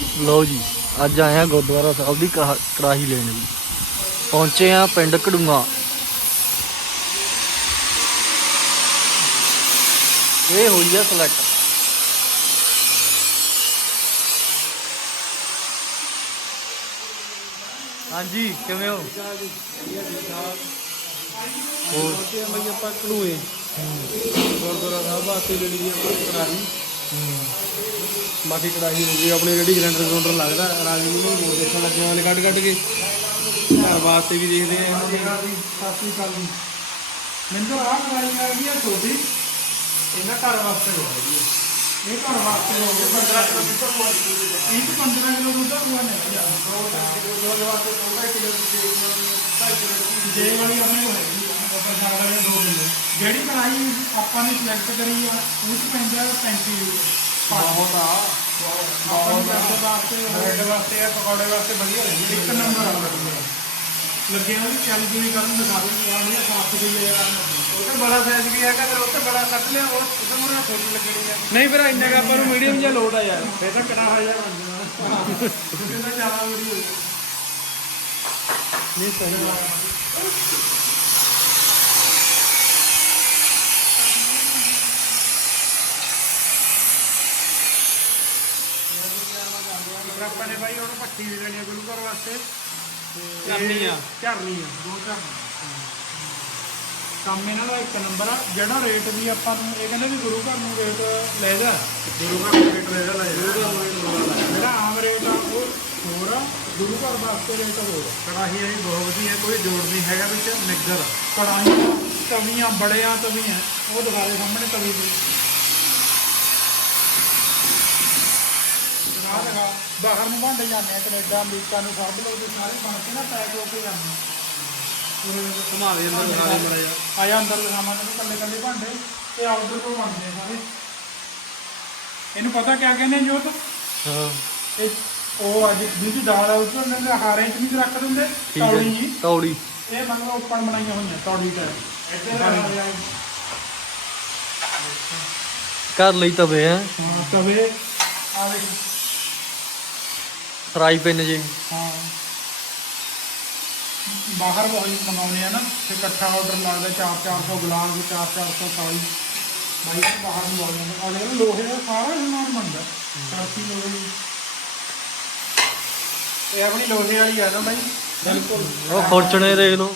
ਲਓ ਜੀ ਅੱਜ ਆਏ ਆ ਗੁਰਦੁਆਰਾ ਸਾਹਿਬ ਦੀ ਕਹਾ- ਕੜਾਹੀ ਲੈਣ ਜੀ ਪਹੁੰਚੇ ਆ ਪਿੰਡ ਕੜੂਆ। ਇਹ ਹੋਈ ਆ ਸਿਲੈਕਟ ਹਾਂਜੀ ਕਿਵੇਂ ਹੋ? ਹੋਰ? ਤੇ ਬਈ ਆਪਾਂ ਕਢੂਏ ਗੁਰਦੁਆਰਾ ਸਾਹਿਬ ਜਿਹੜੀ ਦੀ ਆਪਣੀ ਕੜਾਹੀ। ਬਾਕੀ ਕੜਾਹੀ ਹੋ ਗਈ, ਆਪਣੀ ਜਿਹੜੀ ਗ੍ਰੈਂਡਰ ਗਰਾਉਂਡਰ ਲੱਗਦਾ, ਰਾਜੀ ਨੂੰ ਮੋੜ ਦੇਖਣ ਲੱਗੇ ਵਾਲੇ ਕੱਢ ਕੱਢ ਕੇ। ਘਰ ਵਾਸਤੇ ਵੀ ਦੇਖਦੇ ਆ। ਇਹਨਾਂ ਦੀ ਸਾਸੀ ਕਾਲੀ ਮੈਨੂੰ ਆਹ ਕੜਾਹੀ ਆ ਗਈ ਆ ਛੋਟੀ। ਇਹਨਾਂ ਘਰ ਵਾਸਤੇ ਹੋ ਗਈ ਇਹ ਘਰ ਵਾਸਤੇ ਹੋ ਗਈ 15 ਕਿਲੋ ਦੁੱਧ ਹੋਆ ਇਹ 15 ਕਿਲੋ ਦੁੱਧ ਹੋਆ ਨਹੀਂ ਆ। ਵਾਲੀ ਆਪਣੇ ਕੋਲ ਹੈਗੀ ਆ ਆਪਾਂ ਸਾਡਾ ਨੇ 2 ਕਿਲੋ। ਜਿਹੜੀ ਕੜਾਹੀ ਆਪਾਂ ਨੇ ਸਿਲੈਕਟ ਕਰੀ ਆ ਉਹ ਪੈਂਦਾ 35 ਬਹੁਤ ਆ ਬਹੁਤ ਆ ਵਾਸਤੇ ਬ੍ਰੈਡ ਵਾਸਤੇ ਆ ਪਕੌੜੇ ਵਾਸਤੇ ਵਧੀਆ ਹੋਈ ਇੱਕ ਨੰਬਰ ਆ ਲੱਗਿਆ ਵੀ ਚੱਲ ਜਿਵੇਂ ਕਰਨ ਦਿਖਾ ਦੇ ਆ ਨਹੀਂ ਸਾਫ਼ ਸਫ਼ਾਈ ਆ ਉਹ ਤੇ ਬੜਾ ਸਾਈਜ਼ ਵੀ ਹੈਗਾ ਫਿਰ ਉਹ ਤੇ ਬੜਾ ਕੱਟ ਲਿਆ ਉਹ ਉਹਦੇ ਮੂਰੇ ਛੋਟੀ ਲੱਗਣੀ ਆ ਨਹੀਂ ਫਿਰ ਇੰਨਾ ਕਾ ਆਪਾਂ ਨੂੰ ਮੀਡੀਅਮ ਜਿਹਾ ਲੋਡ ਆ ਯਾਰ। ਫਿਰ ਤਾਂ ਜਿਹਾ ਬਣ ਜਾਣਾ। ਕਿੰਨਾ ਜ਼ਿਆਦਾ ਵੀਡੀਓ ਨਹੀਂ ਸਹੀ ਆਪਾਂ ਨੇ ਬਾਈ ਉਹਨੂੰ ਪੱਟੀ ਵੀ ਲੈਣੀ ਆ ਗੁਰੂ ਘਰ ਵਾਸਤੇ। ਕਰਨੀ ਆ। ਝਰਨੀ ਆ ਦੋ ਝਰਨੀ ਕੰਮ ਇਹਨਾਂ ਦਾ ਇੱਕ ਨੰਬਰ ਆ। ਜਿਹੜਾ ਰੇਟ ਵੀ ਆਪਾਂ ਨੂੰ ਇਹ ਕਹਿੰਦੇ ਵੀ ਗੁਰੂ ਘਰ ਨੂੰ ਰੇਟ ਲੈ ਜਾ। ਗੁਰੂ ਘਰ ਨੂੰ ਰੇਟ ਲੈ ਜਾ ਲੈ ਜਿਹੜਾ ਆਮ ਰੇਟ ਆ ਉਹ ਹੋਰ ਆ। ਗੁਰੂ ਘਰ ਵਾਸਤੇ ਰੇਟ ਹੋਰ ਕੜਾਹੀ ਆ ਬਹੁਤ ਵਧੀਆ ਕੋਈ ਜੋੜ ਨਹੀਂ ਹੈਗਾ ਵਿੱਚ ਨਿੱਗਰ ਕੜਾਹੀਆਂ ਤਵੀਆਂ ਬੜਿਆਂ ਤਵੀਆਂ ਉਹ ਦਿਖਾ ਦੇ ਸਾਹਮਣੇ ਤਵੀ ਦੀ ਦਿਖਾ ਬਾਹਰ ਨੂੰ ਭਾਂਡੇ ਜਾਂਦੇ ਆ ਕੈਨੇਡਾ ਅਮਰੀਕਾ ਨੂੰ ਸਭ ਲੋਕ ਦੇ ਸਾਰੇ ਬਣ ਕੇ ਨਾ ਪੈਕ ਹੋ ਕੇ ਜਾਂਦੇ ਘੁਮਾ ਦੇ ਅੰਦਰ ਦਿਖਾ ਦੇ ਆਇਆ ਅੰਦਰ ਦਿਖਾਵਾਂ ਤੈਨੂੰ ਕੱਲੇ ਕੱਲੇ ਭਾਂਡੇ ਤੇ ਆਊਟਡੋਰ ਤੋਂ ਬਣਦੇ ਸਾਰੇ। ਇਹਨੂੰ ਪਤਾ ਕਿਆ ਕਹਿੰਦੇ ਜੋਤ? ਹਾਂ। ਇਹ ਉਹ ਅੱਜ ਜਿਹਦੀ ਦਾਲ ਆ ਉਸ ਤੋਂ ਨੇ ਹਾਰੇ ਚ ਨਹੀਂ ਰੱਖ ਦਿੰਦੇ ਤੌੜੀ ਜੀ। ਜੀ ਤੌੜੀ। ਇਹ ਮਤਲਬ ਉੱਪਰ ਬਣਾਈਆਂ ਹੋਈਆਂ ਤੌੜੀ ਤੇ ਇੱਧਰ ਆ ਗਿਆ ਘਰ ਲਈ ਤਵੇ ਹਾਂ ਤਵੇ। ਆ ਦੇਖ ਫਰਾਈ ਪੈਨ ਜੀ। ਹਾਂ। ਬਾਹਰ ਬਹੁਤ ਮੰਗਾਉਣੇ ਆ ਨਾ। ਤੇ ਇਕੱਠਾ ਆਰਡਰ ਲੱਗਦਾ 4-400 ਗੁਲਾਬ 4-400 ਥਾਲੀ ਬਾਈ ਜੀ ਬਾਹਰ ਮੰਗਾਉਣੇ ਆ ਆ ਜਿਹੜਾ ਲੋਹੇ ਦਾ ਸਾਰਾ ਸਮਾਨ ਬਣਦਾ ਕਾਫੀ ਲੋਹੇ ਦੀ ਇਹ ਆਪਣੀ ਲੋਹੇ ਵਾਲੀ ਆ ਨਾ ਬਾਈ। ਬਿਲਕੁਲ। ਉਹ ਖੁਰਚਣੇ ਦੇਖ ਲਓ।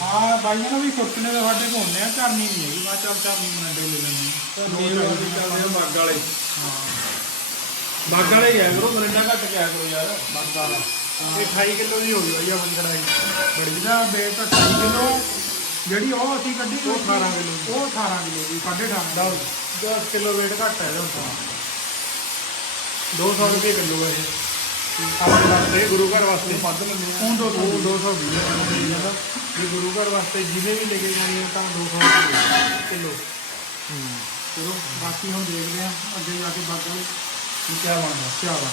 ਹਾਂ ਬਾਈਆਂ ਨੂੰ ਵੀ ਕੁੱਟਨੇ ਦਾ ਸਾਡੇ ਕੋਲ ਹੁੰਦੇ ਆ। ਕਰਨੀ ਨਹੀਂ ਹੈਗੀ। ਮੈਂ ਚੱਲ ਚੱਲ ਨਹੀਂ ਮੰਡੇ ਲੈ ਲੈਣੇ ਆ। ਵਾਲੀ ਚੱਲਦੇ ਆ ਬੱਗ ਵਾਲੇ। ਹਾਂ। ਬੱਗ ਵਾਲੇ ਹੀ ਆ ਬਰੋ ਮਰਿੰਡਾ ਘੱਟ ਕੇ ਆਇਆ ਕਰੋ ਯਾਰ। ਵਾਲਾ। ਇਹ 28 ਕਿਲੋ ਦੀ ਹੋ ਗਈ ਆਪਣੀ ਕੜਾਈ ਬੜੀ ਦਾ weight 28 ਕਿਲੋ। ਜਿਹੜੀ ਉਹ ਅਸੀਂ ਕੱਢੀ ਉਹ 18 ਕਿਲੋ ਉਹ 18 ਕਿਲੋ ਦੀ 18.5 ਦਾ। 10 ਕਿਲੋ weight ਘੱਟ ਹੈ ਇਹਦਾ 200 ਰੁਪਏ ਕਿਲੋ ਹੈ ਇਹ। ਆਪਣੇ ਗੁਰੂ ਘਰ ਵਾਸਤੇ। ਵੱਧ ਲੈਂਦੇ ਆ ਉਹ 200 200 ਵੀ ਹੈ ਜੇ ਗੁਰੂ ਘਰ ਵਾਸਤੇ ਜਿਹਦੇ ਵੀ ਲੈ ਕੇ ਜਾਣੀ ਹੈ ਤਾਂ 200 ਰੁਪਏ ਕਿਲੋ। ਚਲੋ ਬਾਕੀ ਹੁਣ ਦੇਖਦੇ ਆ ਅੱਗੇ ਜਾ ਕੇ ਬਾਕੀ ਨੂੰ ਕੀ ਬਣਦਾ ਕੀ ਬਣਦਾ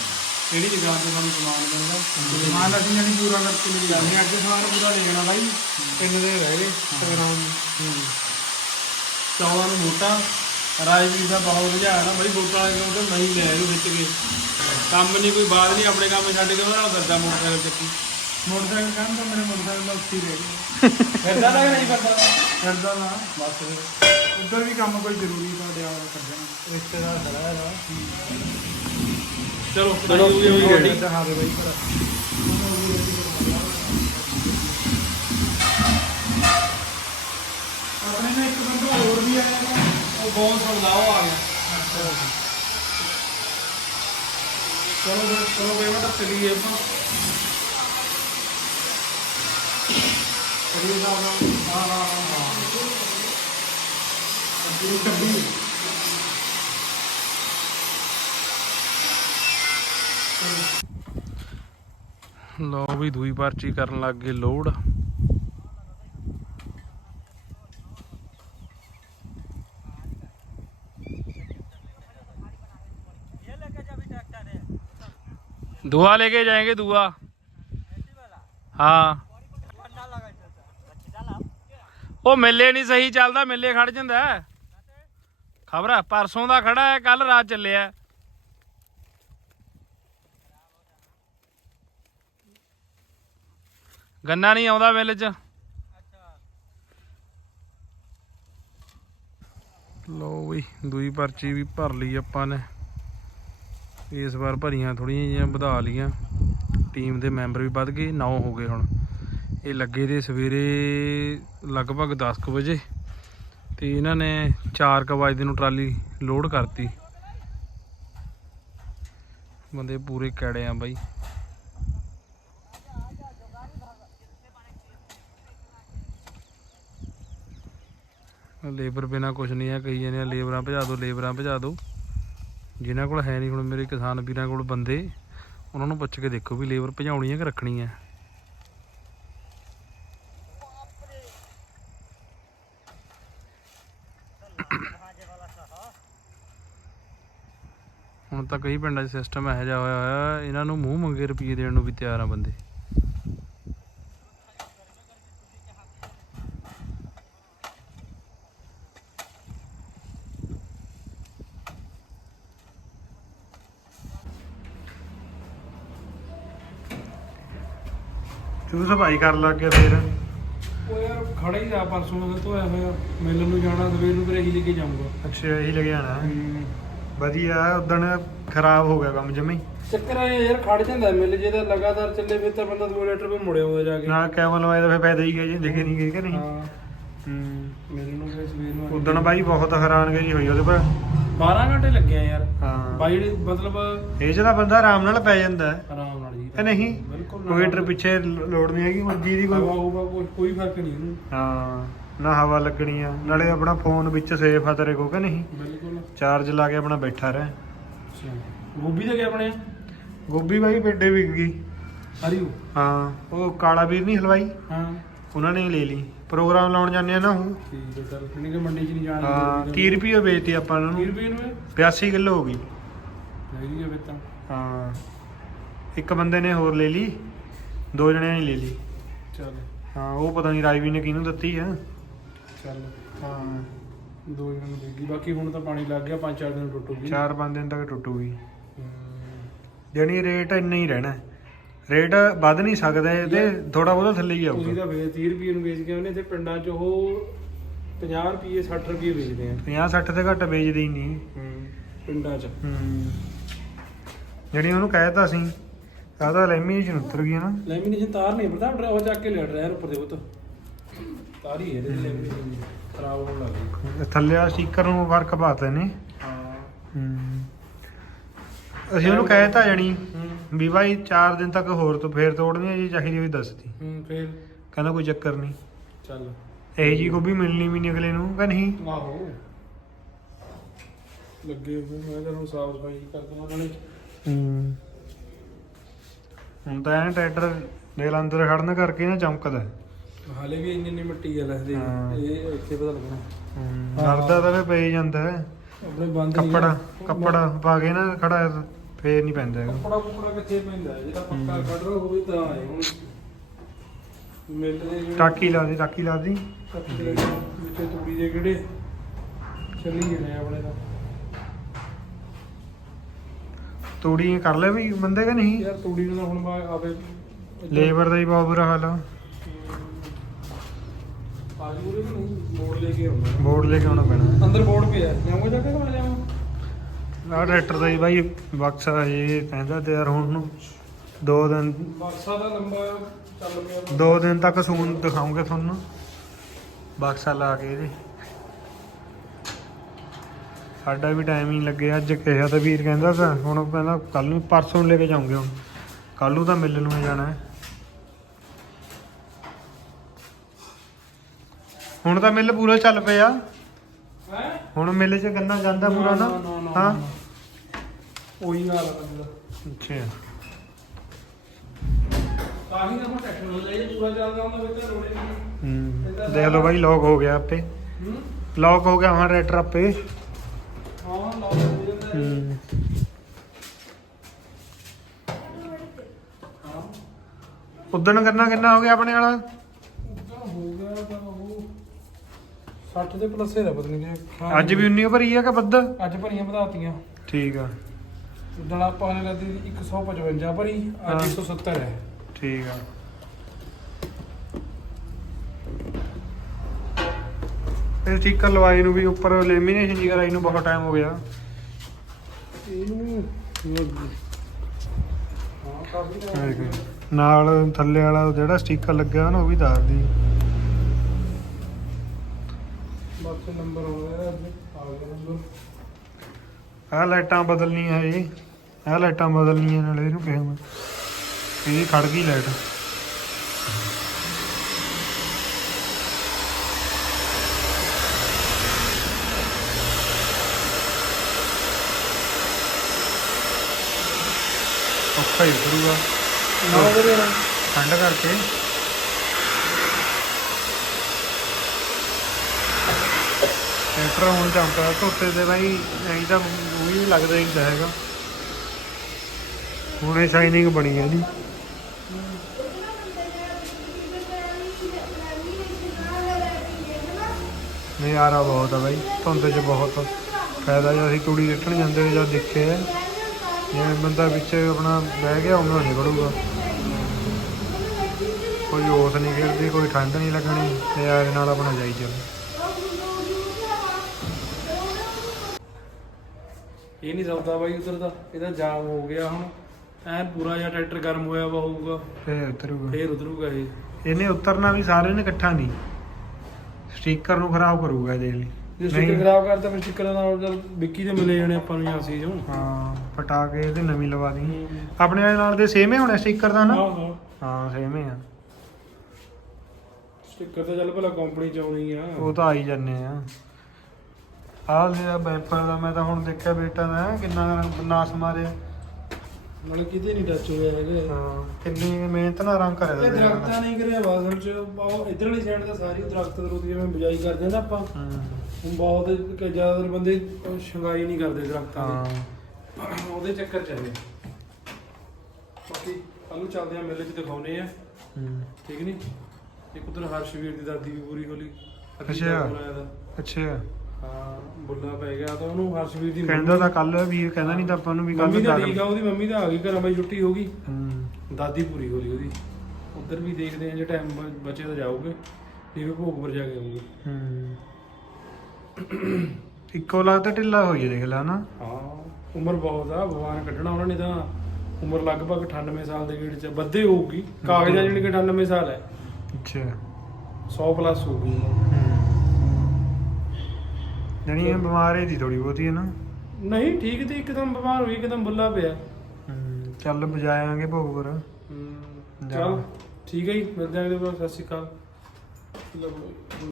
ਕਿਹੜੀ ਜਗ੍ਹਾ ਤੇ ਸਾਨੂੰ ਸਮਾਨ ਮਿਲਦਾ? ਸਮਾਨ ਅਸੀਂ ਜਿਹੜੀ ਪੂਰਾ ਕਰਕੇ ਲੈ ਜਾਂਦੇ ਅੱਗੇ ਸਮਾਨ ਪੂਰਾ ਲੈ ਜਾਣਾ ਬਾਈ। ਤਿੰਨ ਦੇ ਰਹਿ ਗਏ। ਪ੍ਰੋਗਰਾਮ ਚੌਲਾਂ ਨੂੰ ਮੋਟਾ। ਰਾਜਵੀਰ ਦਾ ਬਹੁਤ ਰੁਝਾਨ ਆ ਬਾਈ। ਵੋਟਾਂ ਵਾਲੇ ਕਿਉਂਕਿ ਨਹੀਂ ਲੈ ਇਹਨੂੰ ਖਿੱਚ ਕੇ। ਕੰਮ ਨਹੀਂ ਕੋਈ ਬਾਤ ਨਹੀਂ। ਆਪਣੇ ਕੰਮ ਛੱਡ ਕੇ ਉਹਨਾਂ ਨਾਲ ਮੋਟਰਸਾਈਕਲ ਚੱਕੀ। ਮੋਟਰਸਾਈਕਲ ਕੰਮ ਤਾਂ ਮੇਰੇ ਮੋਟਰਸਾਈਕਲ ਦਾ ਉੱਤੀ ਰਹਿ ਗਿਆ। ਫਿਰਦਾ ਤਾਂ ਨਹੀਂ ਫਿਰਦਾ। ਫਿਰਦਾ ਨਾ ਬਸ। ਉੱਧਰ ਵੀ ਕੰਮ ਕੋਈ ਜ਼ਰੂਰੀ ਤੁਹਾਡੇ ਆ ਕੱਢਣਾ ਰਿਸ਼ਤੇਦਾਰ ਖੜਾ ਹੈ। ਚਲੋ ਚਲੋ, ਹੋ ਗਈ ready। ਦਿਖਾ ਦੇ ਬਾਈ ਭਰਾ। ਆਪਣੇ ਨਾਲ ਇੱਕ ਬੰਦਾ ਹੋਰ ਵੀ ਆਇਆ ਵਾ, ਉਹ ਬਹੁਤ ਸੁਣਦਾ ਉਹ ਆ ਗਿਆ ਚਲੋ ਫਿਰ ਚਲੋ ਬਈ ਮੈਂ ਤਾਂ ਚਲੀਏ ਆਪਾਂ ਕਰੀਏ ਦਾ ਹਾਂ ਹਾਂ ਹਾਂ ਅੱਗੇ ਕੱਢੀ ਲਓ ਵੀ ਦੂਈ ਪਰਚੀ ਕਰਨ ਲੱਗ ਗਏ ਲੋਡ दुआ लेके जाएंगे दुआ हाँ ਉਹ ਮੇਲੇ ਨਹੀਂ ਸਹੀ ਚੱਲਦਾ ਮੇਲੇ ਖੜ ਜਾਂਦਾ ਖਬਰ ਹੈ ਪਰਸੋਂ ਦਾ ਖੜਾ ਹੈ ਕੱਲ ਰਾਤ ਚੱਲਿਆ ਗੰਨਾ ਨਹੀਂ ਆਉਂਦਾ ਮਿਲ 'ਚ। ਲੋ ਵੀ ਦੂਈ ਪਰਚੀ ਵੀ ਭਰ ਲਈ ਆਪਾਂ ਨੇ। ਇਸ ਵਾਰ ਭਰੀਆਂ ਥੋੜੀਆਂ ਜਿਹੀਆਂ, ਵਧਾ ਲੀਆਂ ਟੀਮ ਦੇ ਮੈਂਬਰ ਵੀ ਵੱਧ ਗਏ 9 ਹੋ ਗਏ ਹੁਣ। ਇਹ ਲੱਗੇ ਦੇ ਸਵੇਰੇ ਲਗਭਗ 10 ਕੁ ਵਜੇ। ਤੇ ਇਹਨਾਂ ਨੇ 4 ਕੁ ਵਜੇ ਨੂੰ ਟਰਾਲੀ ਲੋਡ ਕਰਤੀ। ਬੰਦੇ ਪੂਰੇ ਕੈੜੇ ਆ ਬਾਈ। ਲੇਬਰ ਬਿਨਾ ਕੁਝ ਨਹੀਂ ਹੈ, ਕਹੀ ਜਾਂਦੇ ਆ, ਲੇਬਰਾਂ ਭਜਾ ਦਿਓ ਲੇਬਰਾਂ ਭਜਾ ਦਿਓ ਜਿਨ੍ਹਾਂ ਕੋਲ ਹੈ ਨਹੀਂ ਹੁਣ ਮੇਰੇ ਕਿਸਾਨ ਵੀਰਾਂ ਕੋਲ ਬੰਦੇ, ਉਹਨਾਂ ਨੂੰ ਪੁੱਛ ਕੇ ਦੇਖੋ ਵੀ ਲੇਬਰ ਭਜਾਉਣੀ ਹੈ ਕਿ ਰੱਖਣੀ ਹੈ। ਹੁਣ ਤਾਂ ਕਈ ਪਿੰਡਾਂ 'ਚ ਸਿਸਟਮ ਇਹੋ ਜਿਹਾ ਹੋਇਆ ਹੋਇਆ, ਇਹਨਾਂ ਨੂੰ ਮੂੰਹ ਮੰਗੇ ਰੁਪਏ ਦੇਣ ਨੂੰ ਵੀ ਤਿਆਰ ਆ ਬੰਦੇ। ਤੂੰ ਸਫ਼ਾਈ ਕਰਨ ਲੱਗ ਗਿਆ ਫੇਰ। ਉਹ ਯਾਰ ਖੜਾ ਹੀ ਆ ਪਰਸੋਂ ਦਾ ਧੋਇਆ ਹੋਇਆ। ਮਿਲਣ ਨੂੰ ਜਾਣਾ ਸਵੇਰ ਨੂੰ ਫਿਰ ਇਹੀ ਲੈ ਕੇ ਜਾਊਂਗਾ। ਅੱਛਾ ਇਹੀ ਲੱਗਿਆ ਨਾ ਵਧੀਆ ਉਦਣ ਖਰਾਬ ਹੋ ਗਿਆ ਕੰਮ ਜਮੀ ਚੱਕਰ ਆਇਆ ਯਾਰ ਖੜ ਜਾਂਦਾ ਮਿਲ ਜੇ ਤਾਂ ਲਗਾਤਾਰ ਚੱਲੇ ਫਿਰ ਤਾਂ ਬੰਦਾ 2 ਲੀਟਰ ਪੇ ਮੁੜਿਆ ਹੋਇਆ ਜਾ ਕੇ। ਨਾਲ ਕੈਮਲ ਲਵਾਏ ਤਾਂ ਫੇਰ ਫਾਇਦਾ ਹੀ ਗਿਆ ਜੀ ਲਿਖੇ ਨਹੀਂ ਗਏ ਕਿ ਨਹੀਂ। ਹਾਂ। ਹੂੰ। ਮਿਲਣ ਨੂੰ ਫਿਰ ਸਵੇਰ ਨੂੰ ਉਦਣ ਬਾਈ ਬਹੁਤ ਹੈਰਾਨਗਰੀ ਹੋਈ ਉਹਦੇ ਪਰ। 12 ਘੰਟੇ ਲੱਗੇ ਆ ਯਾਰ। ਹਾਂ। ਬਾਈ ਜਿਹੜੇ ਮਤਲਬ ਇਹ ਜਿਹੜਾ ਬੰਦਾ ਆਰਾਮ ਨਾਲ ਪੈ ਜਾਂਦਾ। ਹੈ ਆਰਾਮ ਨਾਲ ਜੀ। ਇਹ ਨਹੀਂ? ਬਿਲਕੁਲ ਕੋਈ ਟਰ ਪਿੱਛੇ ਲ- ਲੋੜ ਨਹੀਂ ਹੈਗੀ ਮਰਜ਼ੀ ਦੀ ਹਵਾ ਕੋਈ ਕੋਈ ਕੋਈ ਫ਼ਰਕ ਨਹੀਂ ਇਹਨੂੰ ਹਾਂ। ਨਾ ਹਵਾ ਲੱਗਣੀ ਆ ਨਾਲੇ ਆਪਣਾ ਫੋਨ ਵਿੱਚ ਸੇਫ ਆ ਤੇਰੇ ਕੋ ਕਿ ਨਹੀਂ? ਬਿਲਕੁਲ। ਚਾਰਜ ਲਾ ਕੇ ਆਪਣਾ ਬੈਠਾ ਰਹਿ। ਗੋਭੀ ਦੇ ਗਿਆ ਆਪਣੇ? ਗੋਭੀ ਬਾਈ ਪੇਡੇ ਵਿਕ ਗਈ। ਹਰੀਓ ਹਾਂ। ਉਹ ਕਾਲਾ ਵੀਰ ਨਹੀਂ ਹਲਵਾਈ? ਹਾਂ। ਉਹਨਾਂ ਨੇ ਹੀ ਲੈ ਲਈ। ਪ੍ਰੋਗਰਾਮ ਲਾਉਣ ਜਾਂਦੇ ਆ ਨਾ ਉਹ। ਠੀਕ ਹੈ ਚੱਲ ਕਿ ਮੰਡੀ ਚ ਨਹੀਂ ਜਾਣ ਹਾਂ 30 ਰੁਪਏ ਵੇਚਤੀ ਆਪਾਂ ਉਹਨਾਂ 30 ਨੂੰ ਰੁਪਏ ਨੂੰ ਹੈ 82 ਕਿਲੋ ਹੋ ਗਈ। ਚਾਹੀਦੀ ਹੈ ਫਿਰ ਤਾਂ। ਹਾਂ। ਇੱਕ ਬੰਦੇ ਨੇ ਹੋਰ ਲੈ ਲਈ ਦੋ ਜਣਿਆਂ ਨੇ ਲੈ ਲਈ। ਚੱਲ। ਹਾਂ ਉਹ ਪਤਾ ਨਹੀਂ ਰਾਜਵੀ ਨੇ ਕਿਹਨੂੰ ਦਿੱਤੀ ਆ। ਚੱਲ। ਹਾਂ। ਦੋ ਜਣਾਂ ਨੂੰ ਦੇਗੀ ਬਾਕੀ ਹੁਣ ਤਾਂ ਪਾਣੀ ਲੱਗ ਗਿਆ ਪੰਜ ਚਾਰ ਦਿਨ ਟੁੱਟੂਗੀ। ਚਾਰ ਪੰਜ ਦਿਨ ਤੱਕ ਟੁੱਟੂਗੀ। ਹਮ, ਜਣੀ ਰੇਟ ਇੰਨਾ ਹੀ ਰਹਿਣਾ। ਰੇਟ ਵੱਧ ਨਹੀਂ ਸਕਦਾ ਇਹਦੇ ਥੋੜਾ ਬਹੁਤਾ ਥੱਲੇ ਹੀ ਤੁਸੀਂ ਆਊਗਾ ਤਾਂ ਵੇਚ 30 ਰੁਪਏ ਨੂੰ ਵੇਚ ਕੇ ਉਹਨੇ ਤੇ ਪਿੰਡਾਂ 'ਚ ਉਹ 50 ਰੁਪਏ 60 ਰੁਪਏ ਵੇਚਦੇ ਆ। 50 60 ਤੇ ਘੱਟ ਵੇਚਦੇ ਹੀ ਨਹੀਂ। ਹੂੰ ਪਿੰਡਾਂ 'ਚ। ਹੂੰ। ਜਿਹੜੀ ਉਹਨੂੰ ਕਹਿਤਾ ਸੀ ਆਹ ਤਾਂ ਲੈਮੀ ਚ ਉਤਰ ਗਈ ਨਾ। ਲੈਮੀਨੇਸ਼ਨ ਤਾਰ ਨਹੀਂ ਪਤਾ ਉਹ ਚੱਕ ਕੇ ਲੈ ਡਰਾਇਰ ਉੱਪਰ ਦੇ ਉਹ ਤਾਰ ਹੀ ਹੈ ਇਹਦੇ ਲੈਮੀਨੇਸ਼ਨ ਖਰਾਬ ਹੋਣ ਲੱਗ ਗਈ। ਥੱਲੇ ਆ ਸਟicker ਨੂੰ ਫ਼ਰਕ ਪਾਤਾ ਨੇ ਹਾਂ। ਹੂੰ। ਅਸੀਂ ਉਹਨੂੰ ਕਹਿਤਾ ਜਾਣੀ। ਹੂੰ। ਵੀ ਭਾਈ 4 ਦਿਨ ਤੱਕ ਹੋਰ ਤੋਂ ਫੇਰ ਤੋੜਨੀ ਹੈ ਜੀ ਚਾਹੀਦੀ ਵੀ ਦੱਸਦੀ ਹੂੰ ਫੇਰ? ਕਹਿੰਦਾ ਕੋਈ ਚੱਕਰ ਨਹੀਂ। ਚੱਲ। ਇਹ ਜੀ ਗੋਭੀ ਮਿਲਣੀ ਵੀ ਨਹੀਂ ਅਗਲੇ ਨੂੰ ਕਿ ਨਹੀਂ? ਆਹੋ। ਲੱਗੇ ਹੋਏ ਮੈਂ ਤਾਂ ਹੁਣ ਸਾਫ਼ ਸਫ਼ਾਈ ਕਰ ਦਵਾਂ ਉਹਨਾਂ ਨੇ ਹੂੰ। ਹੁਣ ਤਾਂ ਐਂ ਟਰੈਕਟਰ ਦੇ ਅੰਦਰ ਖੜਨ ਕਰਕੇ ਨਾ ਚਮਕਦਾ। ਹਾਲੇ ਵੀ ਇੰਨੀ ਇੰਨੀ ਮਿੱਟੀ ਆ ਲੱਗਦੀ ਹਾਂ। ਇਹ ਇੱਥੇ ਪਤਾ ਲੱਗਣਾ। ਮਰਦਾ ਤਾਂ ਫੇ ਪਈ ਜਾਂਦਾ। ਹੈ ਆਪਣੇ ਬੰਦ ਨਹੀਂ ਕੱਪੜਾ ਆ। ਕੱਪੜਾ ਪਾ ਕੇ ਨਾ ਖੜਾ ਫੇਰ ਨਹੀਂ ਪੈਂਦਾ ਹੈਗਾ। ਕੱਪੜਾ ਕੁਪੜਾ ਕਿੱਥੇ ਪੈਂਦਾ? ਜਿਹੜਾ ਪੱਕਾ ਕੱਢ ਰੋ ਹੋਵੇ ਤਾਂ ਆਏ ਹੁਣ। ਮਿਲ ਦੇ ਜਿਹੜੇ ਟਾਕੀ ਲਾ ਦੀ ਟਾਕੀ ਲਾ ਦੀ। ਦੇ ਵਿੱਚ ਤੂੜੀ ਦੇ ਕਿਹੜੇ ਚੱਲੀ ਜਾਂਦੇ ਆ ਆਪਣੇ ਤਾਂ। ਤੂੜੀ ਕਰ ਲੈ ਵੀ ਬੰਦੇ ਕਿ ਨਹੀਂ? ਯਾਰ ਤੂੜੀ ਨੂੰ ਤਾਂ ਹੁਣ ਬਾ- ਆਵੇ ਲੇਬਰ ਦਾ ਹੀ ਬਹੁਤ ਬੁਰਾ ਹਾਲ ਆ। ਆਜੂਰੇ ਮੋੜ ਲੈ ਕੇ ਆਉਣਾ। ਬੋਰਡ ਲੈ ਕੇ ਆਉਣਾ ਪੈਣਾ। ਅੰਦਰ ਬੋਰਡ ਪਿਆ। ਜਾਊਂਗਾ ਜਾ ਕੇ ਮੈਂ ਜਾਵਾਂ ਆਹ ਟਰੈਕਟਰ ਦਾ ਹੀ ਬਾਈ ਬਕਸਾ ਇਹ ਕਹਿੰਦਾ ਤੇ ਯਾਰ ਹੁਣ ਨੂੰ। ਦੋ ਦਿਨ ਬਾਕਸਾ ਦਾ ਲੰਬਾ ਚੱਲ ਪਿਆ। ਦੋ ਦਿਨ ਤੱਕ ਸੂਨ ਦਿਖਾਉਂਗੇ ਤੁਹਾਨੂੰ। ਬਕਸਾ ਲਾ ਕੇ ਇਹਦੇ। ਸਾਡਾ ਵੀ ਟਾਈਮ ਹੀ ਲੱਗਿਆ ਅੱਜ ਕਿਹਾ ਤਾਂ ਵੀਰ ਕਹਿੰਦਾ ਤਾਂ ਹੁਣ ਉਹ ਕਹਿੰਦਾ ਕੱਲ ਨੂੰ ਪਰਸੋਂ ਨੂੰ ਲੈ ਕੇ ਜਾਉਂਗੇ ਹੁਣ। ਕੱਲ ਨੂੰ ਤਾਂ ਮਿਲਣ ਨੂੰ ਜਾਣਾ। ਹੈ ਹੁਣ ਤਾਂ ਮਿਲ ਪੂਰਾ ਚੱਲ ਪਿਆ। ਹੈ? ਹੁਣ ਮਿਲ 'ਚ ਗੰਨਾ ਜਾਂਦਾ ਪੂਰਾ ਨਾ, ਹਾਂ। ਉਹੀ ਹਾਲ ਆ ਮੇਰਾ ਅੱਛਾ। ਤਾਂ ਹੀ ਤਾਂ ਹੁਣ ਟੈਕਨੋਲੋਜੀ ਇਹ ਪੂਰਾ ਚੱਲਦਾ ਹੁੰਦਾ ਵਿੱਚ ਲੋੜੇ ਨਹੀਂ। ਹੂੰ। ਦੇਖ ਲਓ ਬਾਈ ਲੌਕ ਹੋ ਗਿਆ ਆਪੇ। ਹੂੰ। ਲੌਕ ਹੋ ਗਿਆ ਹਾਂ ਟਰੈਕਟਰ ਆਪੇ। ਹਾਂ ਲਾ ਹੋ ਜਾਂਦਾ। ਹੈ। ਹੂੰ ਹਾਂ ਉਦਣ ਕਰਨਾ ਕਿੰਨਾ ਹੋ ਗਿਆ ਆਪਣੇ ਵਾਲਾ? ਉੱਦਾਂ ਹੋ ਗਿਆ ਤਾਂ ਉਹ 60 ਦੇ ਪਲੱਸ ਦਾ ਪਤਾ ਨਹੀਂ ਅੱਜ ਵੀ 19 ਭਰੀ ਆ ਕਿ ਵੱਧ? ਅੱਜ ਭਰੀਆਂ ਵਧਾਤੀਆਂ। ਠੀਕ ਆ। ਦਲਾ ਪਾਣੇ ਲੱਦੀ 155 ਭਰੀ ਅੱਜ 170 ਹੈ। ਠੀਕ ਆ। ਇਹ ਸਟicker ਲਵਾਈ ਨੂੰ ਵੀ ਉੱਪਰ ਲੈਮੀਨੇਸ਼ਨ ਜੀ ਕਰਾਈ ਨੂੰ ਬਹੁਤ ਟਾਈਮ ਹੋ ਗਿਆ। ਇਹਨੂੰ ਨਾਲ ਥੱਲੇ ਵਾਲਾ ਜਿਹੜਾ ਸਟicker ਲੱਗਿਆ ਨਾ ਉਹ ਵੀ ਤਾਰ ਦੀ। ਬਸ ਨੰਬਰ ਆਉਂਦਾ ਇਹਦਾ ਅੱਜ ਆ ਗਿਆ ਨੰਬਰ। ਆਹ ਲਾਈਟਾਂ ਬਦਲਣੀਆਂ ਇਹ ਆਹ ਲਾਈਟਾਂ ਬਦਲਣੀਆਂ ਨਾਲੇ ਇਹਨੂੰ ਕਿਹਾ ਮੈਂ। ਇਹਦੀ ਖੜ ਗਈ ਲਾਈਟ। ਔਖਾ ਹੀ ਕਰੂਗਾ ਨਾ ਉਹਦੇ ਨਾਲ ਠੰਡ ਕਰਕੇ। ਟਰੈਕਟਰ ਹੁਣ ਚੰਪਾ ਧੋਤੇ ਤੇ ਬਾਈ ਐਂ ਤਾਂ ਉਹੀ ਵੀ ਲੱਗਦਾ ਹੀ ਹੈਗਾ। ਹੁਣ ਸ਼ਾਈਨਿੰਗ ਬਣੀ ਹੈ ਇਹਦੀ ਨਜ਼ਾਰਾ ਬਹੁਤ ਆ ਬਾਈ, ਧੁੰਦ 'ਚ ਬਹੁਤ। ਫਾਇਦਾ ਜੇ ਅਸੀਂ ਤੂੜੀ ਰੱਖਣ ਜਾਂਦੇ ਹੋਏ ਜਦ ਦੇਖਿਆ ਜਿਵੇਂ ਬੰਦਾ ਵਿੱਚ ਆਪਣਾ ਬਹਿ ਗਿਆ, ਉਹਨਾਂ ਨਹੀਂ ਵੜੂਗਾ ਕੋਈ ਓਸ ਨਹੀਂ ਗਿਰਦੀ ਕੋਈ ਠੰਡ ਨਹੀਂ ਲੱਗਣੀ ਤੇ ਯਾਰ ਨਾਲ ਆਪਣਾ ਜਾਈ ਚੱਲ ਨਹੀਂ ਸੌਦਾ ਬਾਈ ਉਧਰ ਦਾ ਇਹਦਾ ਜਾਮ ਹੋ ਗਿਆ ਹੁਣ। ਐਨ ਪੂਰਾ ਜਿਹਾ ਟਰੈਕਟਰ ਗਰਮ ਹੋਇਆ ਵਾ ਹੋਊਗਾ। ਫੇਰ ਉਤਰੂਗਾ ਫੇਰ ਉਧਰੂਗਾ ਇਹ। ਇਹਨੇ ਉਤਰਨਾ ਵੀ ਸਾਰੇ ਨੇ ਇਕੱਠਾ ਨਹੀਂ। ਸਟicker ਨੂੰ ਖਰਾਬ ਕਰੂਗਾ ਇਹਦੇ ਲਈ। ਜੇ ਸਟicker ਖਰਾਬ ਕਰਤਾ ਫਿਰ ਸਟicker ਨਾਲ ਜਦ ਵਿੱਕੀ ਦੇ ਮਿਲੇ ਜਾਣੇ ਆਪਾਂ ਨੂੰ ਜਾਂ ਸੀ ਜੋ ਹਾਂ ਪਟਾ ਕੇ ਇਹਦੇ ਨਵੀਂ ਲਵਾ ਦੀ ਆਪਣੇ ਵਾਲੇ ਨਾਲ ਦੇ ਸੇਮ ਹੀ ਹੋਣਾ ਸਟicker ਦਾ ਨਾ? ਹਾਂ ਹਾਂ। ਹਾਂ ਸੇਮ ਹੀ ਆ। ਸਟicker ਤਾਂ ਚੱਲ ਭਲਾ ਕੰਪਨੀ ਚ ਆਉਣੀ ਆ। ਉਹ ਤਾਂ ਆਈ ਜਾਂਦੇ ਆ। ਆਹ ਜਿਹੜਾ ਬੈਂਪਰ ਦਾ ਮੈਂ ਤਾਂ ਹੁਣ ਦੇਖਿਆ ਬੇਟਾ ਦਾ ਕਿੰਨਾ ਨਾਸ ਮਾਰਿਆ। ਨਾਲੇ ਕਿਤੇ ਨਹੀਂ ਟੱਚ ਹੋਇਆ ਹੈਗਾ ਹਾਂ ਕਿੰਨੀ ਮਿਹਨਤ ਨਾਲ ਰੰਗ ਕਰਿਆ ਇਹ ਇਹਦਾ। ਦਰਖਤਾਂ ਨਹੀਂ ਕਰਿਆ ਵਾਸਲ ਚ ਉਹ ਇਧਰ ਵਾਲੀ ਸਾਈਡ ਤਾਂ ਸਾਰੀ ਦਰਖਤ ਦਰੂਤ ਜਿਵੇਂ ਬਿਜਾਈ ਕਰਦੇ ਨਾ ਆਪਾਂ। ਹੂੰ। ਹੁਣ ਬਹੁਤ ਕਿ ਜ਼ਿਆਦਾਤਰ ਬੰਦੇ ਸ਼ਿੰਗਾਈ ਨਹੀਂ ਕਰਦੇ ਦਰਖਤਾਂ ਹਾਂ। ਦੀ ਉਹਦੇ ਚੱਕਰ ਚ ਆਏ ਬਾਕੀ ਕੱਲੂ ਚੱਲਦੇ ਆ ਮੇਲੇ ਚ ਦਿਖਾਉਨੇ ਆ। ਹੂੰ। ਠੀਕ ਨਹੀਂ ਇੱਕ ਉਧਰ ਹਰਸ਼ਵੀਰ ਦੀ ਦਾਦੀ ਵੀ ਪੂਰੀ ਹੋਲੀ। ਅੱਛਾ। ਦਾ ਅੱਛਾ। ਹਾਂ ਬੁੱਲਾ ਪੈ ਗਿਆ ਤਾਂ ਉਹਨੂੰ ਹਰਸ਼ਵੀਰ ਦੀ ਕਹਿੰਦਾ ਤਾਂ ਕੱਲ ਵੀਰ ਕਹਿੰਦਾ ਨਹੀਂ ਤਾਂ ਆਪਾਂ ਨੂੰ ਵੀ ਮੰਮੀ ਕੱਲ ਤਾਂ ਠੀਕ ਆ ਉਹਦੀ ਮੰਮੀ ਤਾਂ ਆ ਗਈ ਘਰਾਂ ਬਾਈ ਛੁੱਟੀ ਹੋ ਗਈ। ਹੂੰ। ਦਾਦੀ ਪੂਰੀ ਹੋਲੀ ਉਹਦੀ। ਉਧਰ ਵੀ ਦੇਖਦੇ ਆ ਜੇ ਟਾਈਮ ਬਚੇ ਤਾਂ ਜਾਓਗੇ ਨਹੀਂ ਵੀ ਭੋਗਪੁਰ ਜਾ ਕੇ ਆਉਂਗੇ ਹੂੰ। ਇੱਕੋ ਲੱਗਦਾ ਢਿੱਲਾ ਹੋਈ ਹੈ ਦੇਖ ਲੈ ਨਾ ਹਾਂ ਉਮਰ ਬਹੁਤ ਆ ਭਗਵਾਨ ਕੱਢਣਾ ਉਹਨਾਂ ਨੇ ਤਾਂ। ਉਮਰ ਲਗਭਗ 98 ਸਾਲ ਦੇ ਗੇੜ ਚ ਵੱਧੇ ਹੋਊਗੀ। ਕਾਗਜ਼ਾਂ ਜਿਹੜੀ ਕਿ 98 ਸਾਲ ਹੈ ਅੱਛਾ। 100 ਪਲੱਸ ਹੋਊਗੀ। ਜਾਨੀ ਇਹ ਬਿਮਾਰੀ ਦੀ ਥੋੜੀ ਬਹੁਤੀ ਹੈ ਨਾ ਨਹੀਂ ਠੀਕ ਤੇ ਇੱਕਦਮ ਬਿਮਾਰ ਹੋਈ ਇੱਕਦਮ ਬੁੱਲਾ ਪਿਆ ਹੂੰ। ਚੱਲ ਬਜਾਇਆਂਗੇ ਭੋਗਪੁਰ ਹਮ, ਚੱਲ ਠੀਕ ਹੈ ਜੀ ਮਿਲਦੇ ਆਂ ਅਗਲੇ ਵਾਰ ਸਤਿ ਸ਼੍ਰੀ ਅਕਾਲ ਲਓ।